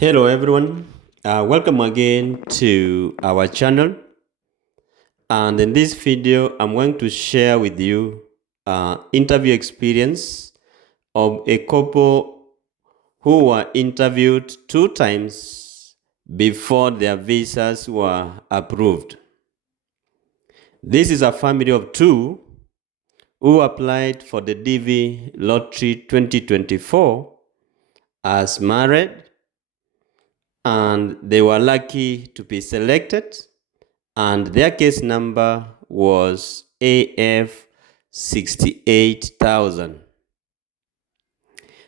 Hello everyone, welcome again to our channel, and in this video I'm going to share with you interview experience of a couple who were interviewed 2 times before their visas were approved. This is a family of 2 who applied for the DV Lottery 2024 as married, and they were lucky to be selected, and their case number was AF 68,000.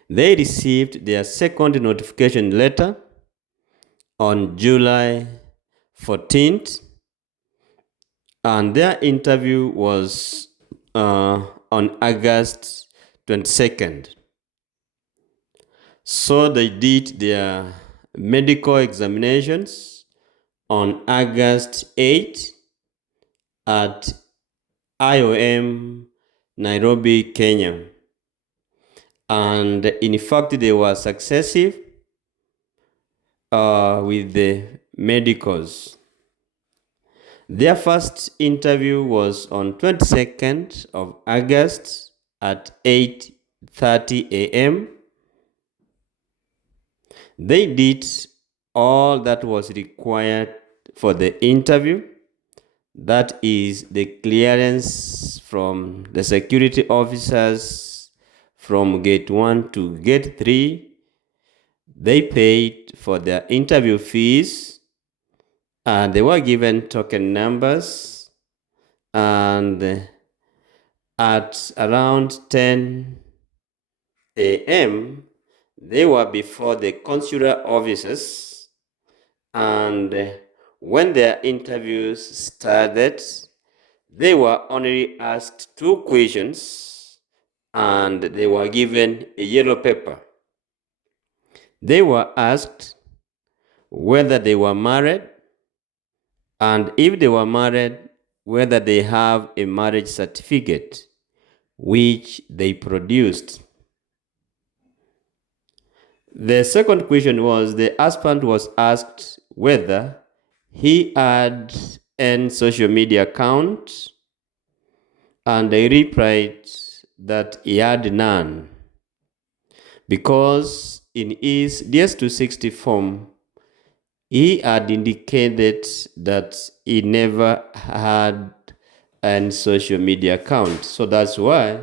They received their second notification letter on July 14th, and their interview was on August 22nd. So they did their medical examinations on August 8 at IOM Nairobi, Kenya. And in fact, they were successive with the medicals. Their first interview was on 22nd of August at 8:30 a.m. They did all that was required for the interview. That is the clearance from the security officers from gate 1 to gate 3. They paid for their interview fees, and they were given token numbers, and at around 10 a.m. they were before the consular officers, and when their interviews started, they were only asked 2 questions, and they were given a yellow paper. They were asked whether they were married, and if they were married, whether they have a marriage certificate, which they produced. The second question was, the aspirant was asked whether he had an social media account, and they replied that he had none, because in his DS260 form, he had indicated that he never had an social media account. So that's why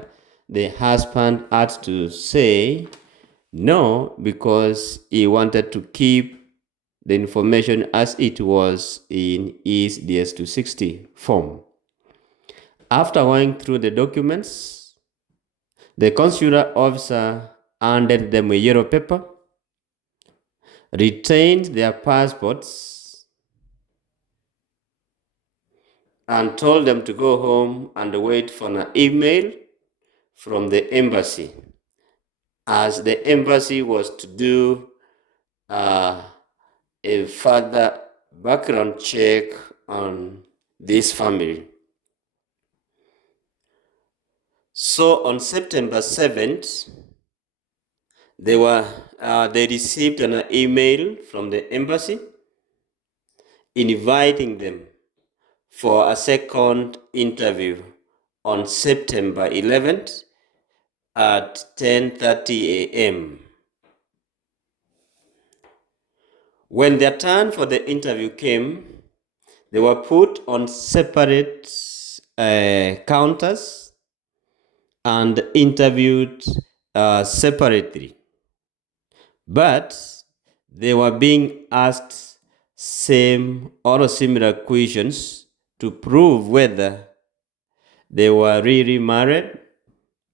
the husband had to say no, because he wanted to keep the information as it was in his DS260 form. After going through the documents, the consular officer handed them a yellow paper, retained their passports, and told them to go home and wait for an email from the embassy, as the embassy was to do a further background check on this family. So on September 7th, they received an email from the embassy inviting them for a second interview on September 11th at 10:30 a.m. When their turn for the interview came, they were put on separate counters and interviewed separately. But they were being asked same or similar questions to prove whether they were really married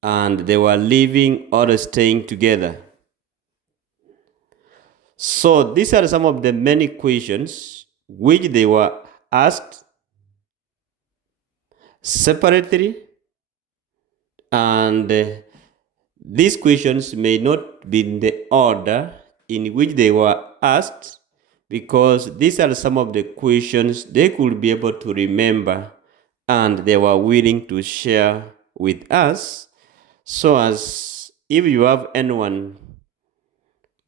and they were living or staying together. So these are some of the many questions which they were asked separately, and these questions may not be in the order in which they were asked, because these are some of the questions they could be able to remember and they were willing to share with us. So as if you have anyone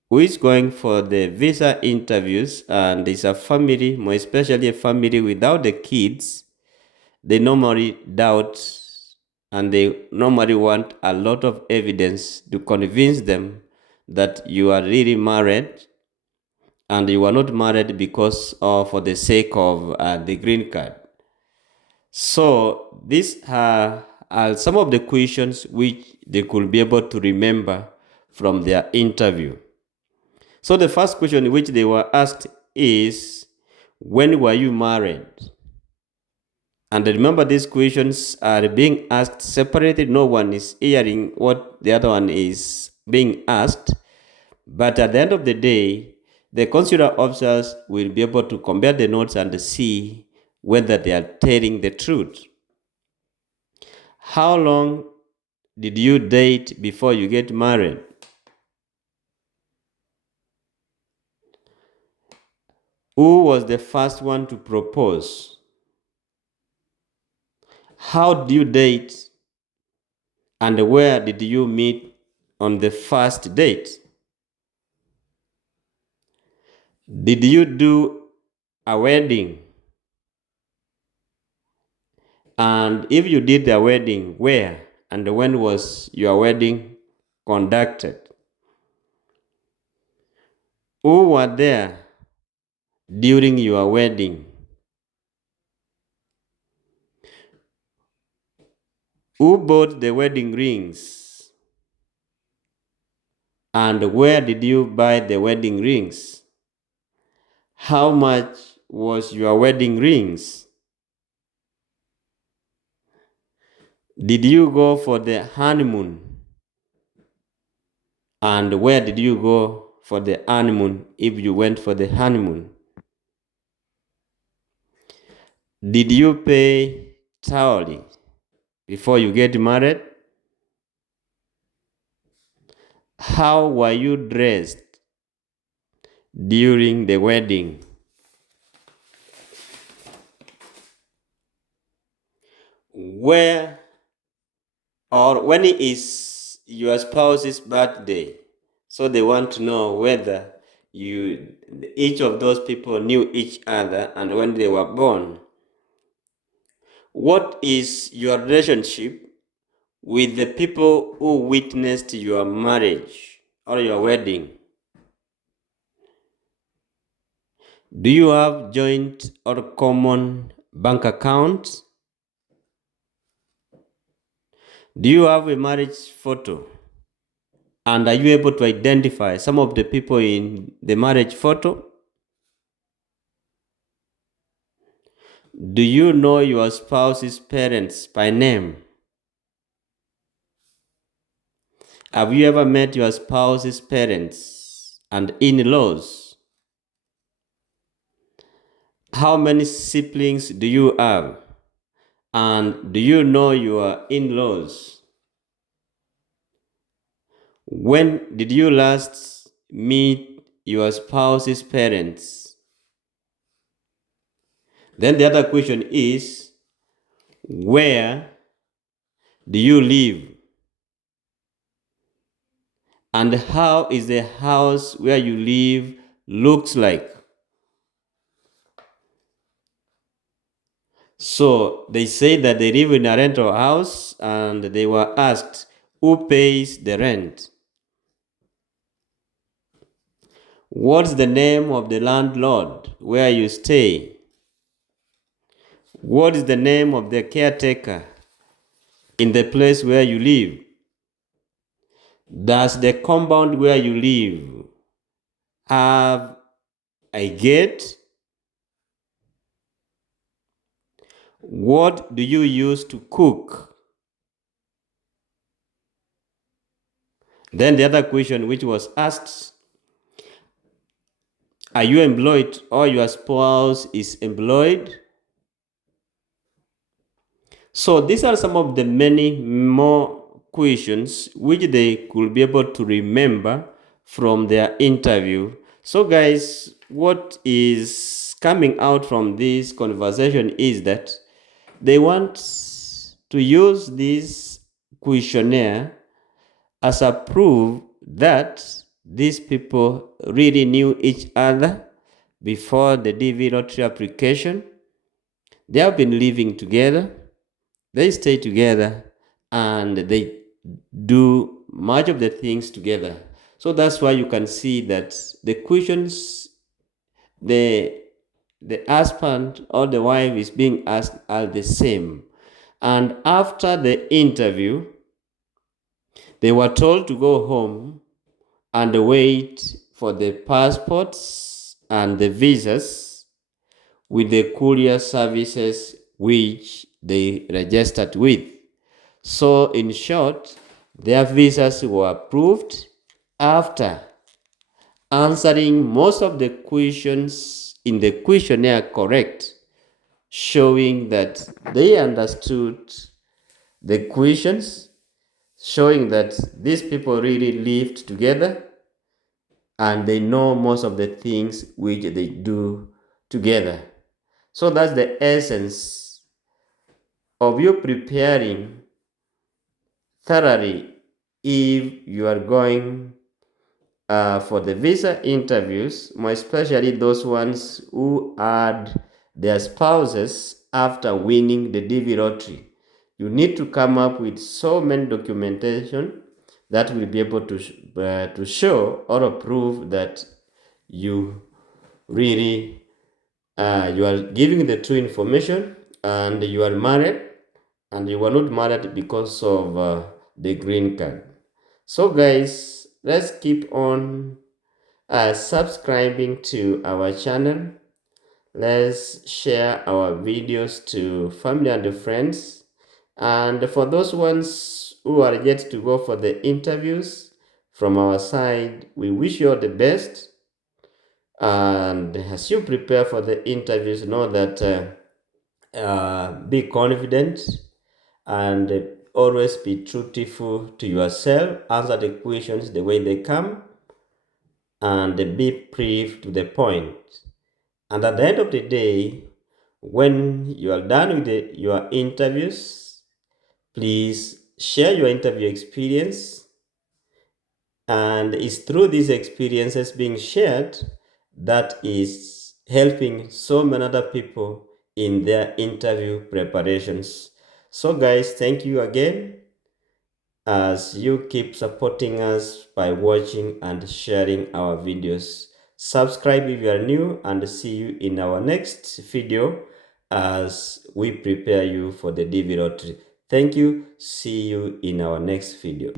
who is going for the visa interviews and is a family, more especially a family without the kids, they normally doubt and they normally want a lot of evidence to convince them that you are really married and you are not married because of for the sake of the green card. So these are some of the questions which they could be able to remember from their interview. So the first question which they were asked is, when were you married? And remember, these questions are being asked separated. No one is hearing what the other one is being asked. But at the end of the day, the consular officers will be able to compare the notes and see whether they are telling the truth. How long did you date before you get married? Who was the first one to propose? How did you date and where did you meet on the first date? Did you do a wedding? And if you did a wedding, where and when was your wedding conducted? Who were there during your wedding? Who bought the wedding rings? And where did you buy the wedding rings? How much was your wedding rings? Did you go for the honeymoon? And where did you go for the honeymoon if you went for the honeymoon? Did you pay dowry before you get married? How were you dressed during the wedding? Where or when is your spouse's birthday? So they want to know whether each of those people knew each other and when they were born. What is your relationship with the people who witnessed your marriage or your wedding? Do you have joint or common bank accounts? Do you have a marriage photo? And are you able to identify some of the people in the marriage photo? Do you know your spouse's parents by name? Have you ever met your spouse's parents and in-laws? How many siblings do you have? And do you know your in-laws? When did you last meet your spouse's parents? Then the other question is, where do you live? And how is the house where you live looks like? So they say that they live in a rental house and they were asked, who pays the rent? What's the name of the landlord where you stay? What is the name of the caretaker in the place where you live? Does the compound where you live have a gate? What do you use to cook? Then the other question which was asked, are you employed or your spouse is employed? So these are some of the many more questions which they could be able to remember from their interview. So guys, what is coming out from this conversation is that they want to use this questionnaire as a proof that these people really knew each other before the DV lottery application. They have been living together, they stay together, and they do much of the things together. So that's why you can see that the questions the husband or the wife is being asked are the same. And after the interview, they were told to go home and wait for the passports and the visas with the courier services which they registered with. So in short, their visas were approved after answering most of the questions in the questionnaire correct, showing that they understood the questions, showing that these people really lived together and they know most of the things which they do together. So that's the essence of you preparing thoroughly if you are going for the visa interviews, more especially those ones who had their spouses after winning the DV lottery. You need to come up with so many documentation that will be able to show or prove that you really you are giving the true information and you are married and you were not married because of the green card. So guys, let's keep on subscribing to our channel. Let's share our videos to family and friends. And for those ones who are yet to go for the interviews, from our side, we wish you all the best. And as you prepare for the interviews, know that be confident and always be truthful to yourself. Answer the questions the way they come and be brief to the point. And at the end of the day, when you are done with your interviews, please share your interview experience. And it's through these experiences being shared that is helping so many other people in their interview preparations. So guys, thank you again as you keep supporting us by watching and sharing our videos. Subscribe if you are new and see you in our next video as we prepare you for the DV lottery. Thank you. See you in our next video.